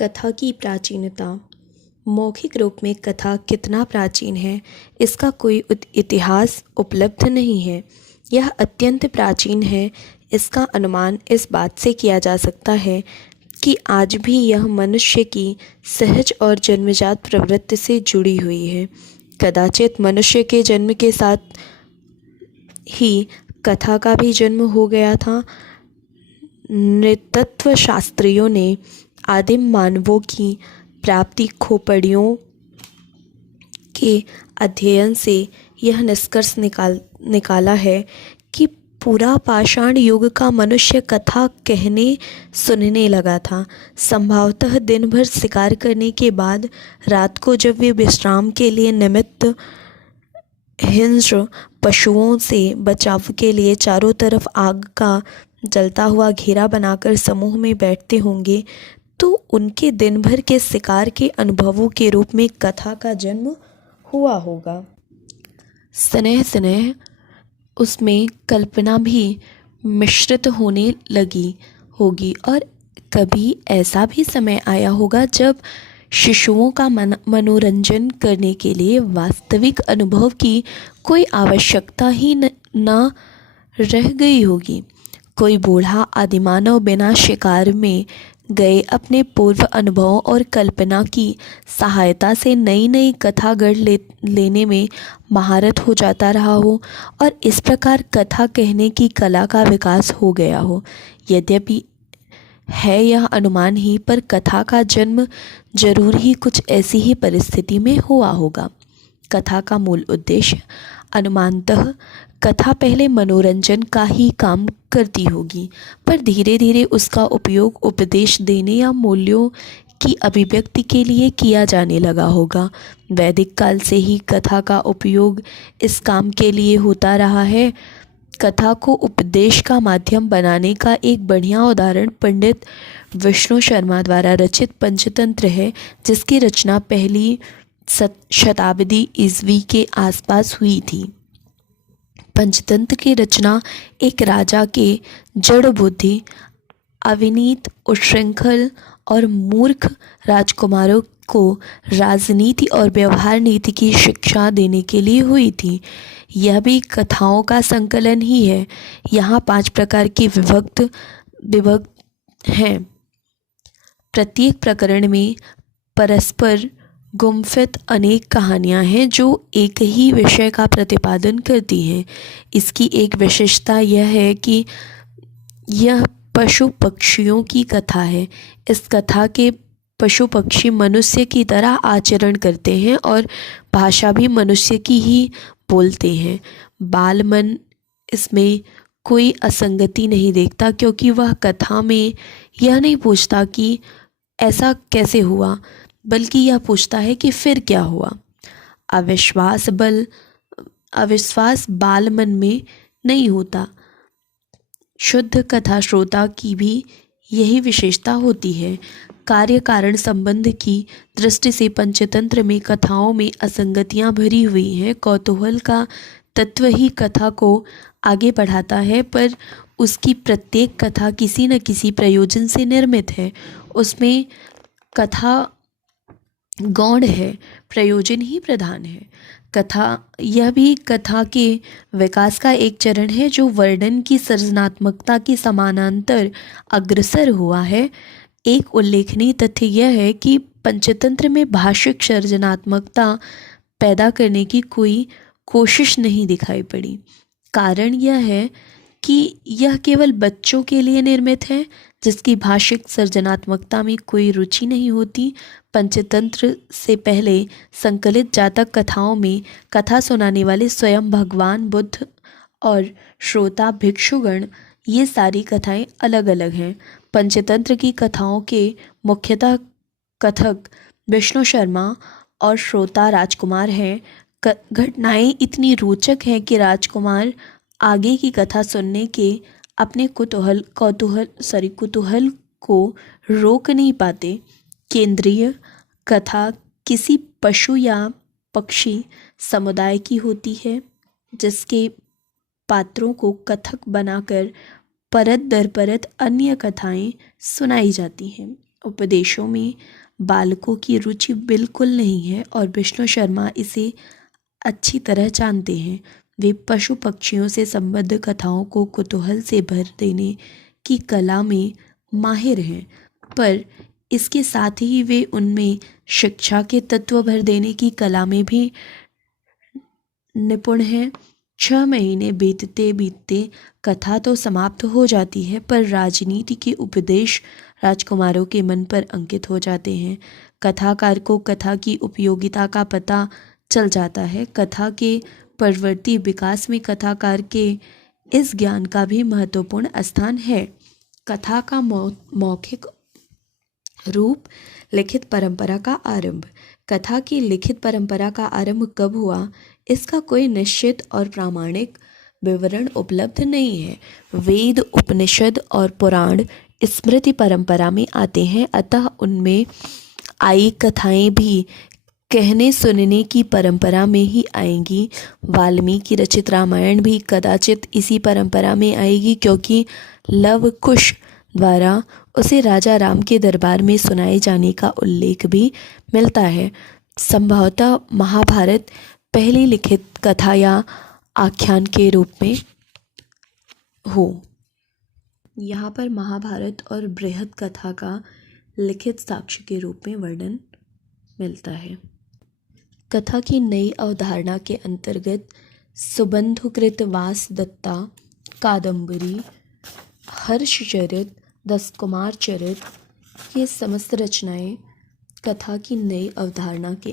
कथा की प्राचीनता। मौखिक रूप में कथा कितना प्राचीन है, इसका कोई इतिहास उपलब्ध नहीं है। यह अत्यंत प्राचीन है। इसका अनुमान इस बात से किया जा सकता है कि आज भी यह मनुष्य की सहज और जन्मजात प्रवृत्ति से जुड़ी हुई है। कदाचित मनुष्य के जन्म के साथ ही कथा का भी जन्म हो गया था। नृतत्व शास्त्रियों ने आदिम मानवों की प्राप्ति खोपड़ियों के अध्ययन से यह निष्कर्ष निकाला है कि पूरा पाषाण युग का मनुष्य कथा कहने सुनने लगा था। संभवतः दिन भर शिकार करने के बाद रात को जब वे विश्राम के लिए निमित्त हिंस्र पशुओं से बचाव के लिए चारों तरफ आग का जलता हुआ घेरा बनाकर समूह में बैठते होंगे, तो उनके दिन भर के शिकार के अनुभवों के रूप में कथा का जन्म हुआ होगा। स्नेह स्नेह उसमें कल्पना भी मिश्रित होने लगी होगी और कभी ऐसा भी समय आया होगा जब शिशुओं का मनोरंजन करने के लिए वास्तविक अनुभव की कोई आवश्यकता ही न रह गई होगी। कोई बूढ़ा आदिमानव बिना शिकार में गए अपने पूर्व अनुभवों और कल्पना की सहायता से नई नई कथा गढ़ लेने में महारत हो जाता रहा हो और इस प्रकार कथा कहने की कला का विकास हो गया हो। यद्यपि है यह अनुमान ही, पर कथा का जन्म जरूर ही कुछ ऐसी ही परिस्थिति में हुआ होगा। कथा का मूल उद्देश्य अनुमानतः कथा पहले मनोरंजन का ही काम करती होगी, पर धीरे धीरे उसका उपयोग उपदेश देने या मूल्यों की अभिव्यक्ति के लिए किया जाने लगा होगा। वैदिक काल से ही कथा का उपयोग इस काम के लिए होता रहा है। कथा को उपदेश का माध्यम बनाने का एक बढ़िया उदाहरण पंडित विष्णु शर्मा द्वारा रचित पंचतंत्र है, जिसकी रचना पहली शताब्दी ईस्वी के आसपास हुई थी। पंचतंत्र की रचना एक राजा के जड़ बुद्धि, अविनीत, उच्छृंखल और मूर्ख राजकुमारों को राजनीति और व्यवहार नीति की शिक्षा देने के लिए हुई थी। यह भी कथाओं का संकलन ही है। यहाँ 5 प्रकार की विभक्त हैं। प्रत्येक प्रकरण में परस्पर गुम्फित अनेक कहानियाँ हैं जो एक ही विषय का प्रतिपादन करती हैं। इसकी एक विशेषता यह है कि यह पशु पक्षियों की कथा है। इस कथा के पशु पक्षी मनुष्य की तरह आचरण करते हैं और भाषा भी मनुष्य की ही बोलते हैं। बाल मन इसमें कोई असंगति नहीं देखता, क्योंकि वह कथा में यह नहीं पूछता कि ऐसा कैसे हुआ, बल्कि यह पूछता है कि फिर क्या हुआ। अविश्वास बाल मन में नहीं होता। शुद्ध कथा श्रोता की भी यही विशेषता होती है। कार्य कारण संबंध की दृष्टि से पंचतंत्र में कथाओं में असंगतियां भरी हुई हैं। कौतूहल का तत्व ही कथा को आगे बढ़ाता है, पर उसकी प्रत्येक कथा किसी न किसी प्रयोजन से निर्मित है। उसमें कथा गौण है, प्रयोजन ही प्रधान है। यह भी कथा के विकास का एक चरण है जो वर्णन की सृजनात्मकता की समानांतर अग्रसर हुआ है। एक उल्लेखनीय तथ्य यह है कि पंचतंत्र में भाषिक सृजनात्मकता पैदा करने की कोई कोशिश नहीं दिखाई पड़ी। कारण यह है कि यह केवल बच्चों के लिए निर्मित है, जिसकी भाषिक सृजनात्मकता में कोई रुचि नहीं होती। पंचतंत्र से पहले संकलित जातक कथाओं में कथा सुनाने वाले स्वयं भगवान बुद्ध और श्रोता भिक्षुगण, ये सारी कथाएं अलग अलग हैं। पंचतंत्र की कथाओं के मुख्यतः कथक विष्णु शर्मा और श्रोता राजकुमार हैं। घटनाएं इतनी रोचक हैं कि राजकुमार आगे की कथा सुनने के अपने कुतूहल को रोक नहीं पाते। केंद्रीय कथा किसी पशु या पक्षी समुदाय की होती है, जिसके पात्रों को कथक बनाकर परत दर परत अन्य कथाएं सुनाई जाती हैं। उपदेशों में बालकों की रुचि बिल्कुल नहीं है और विष्णु शर्मा इसे अच्छी तरह जानते हैं। वे पशु पक्षियों से संबद्ध कथाओं को कुतूहल से भर देने की कला में माहिर हैं, पर इसके साथ ही वे उनमें शिक्षा के तत्व भर देने की कला में भी निपुण हैं। 6 महीने बीतते बीतते कथा तो समाप्त हो जाती है, पर राजनीति के उपदेश राजकुमारों के मन पर अंकित हो जाते हैं। कथाकार को कथा की उपयोगिता का पता चल जाता है। कथा के परवर्ती विकास में कथाकार के इस ज्ञान का भी महत्वपूर्ण स्थान है। कथा का मौखिक रूप, लिखित परंपरा का आरंभ। कथा की लिखित परंपरा का आरंभ कब हुआ, इसका कोई निश्चित और प्रामाणिक विवरण उपलब्ध नहीं है। वेद, उपनिषद और पुराण स्मृति परंपरा में आते हैं, अतः उनमें आई कथाएं भी कहने सुनने की परंपरा में ही आएंगी। वाल्मीकि रचित रामायण भी कदाचित इसी परंपरा में आएगी, क्योंकि लव कुश द्वारा उसे राजा राम के दरबार में सुनाए जाने का उल्लेख भी मिलता है। संभवतः महाभारत पहली लिखित कथा या आख्यान के रूप में हो। यहाँ पर महाभारत और बृहद कथा का लिखित साक्ष्य के रूप में वर्णन मिलता है। कथा की नई अवधारणा के अंतर्गत सुबंधुकृत वासदत्ता, कादंबरी, हर्षचरित, दशकुमार चरित, ये समस्त रचनाएं कथा की नई अवधारणा के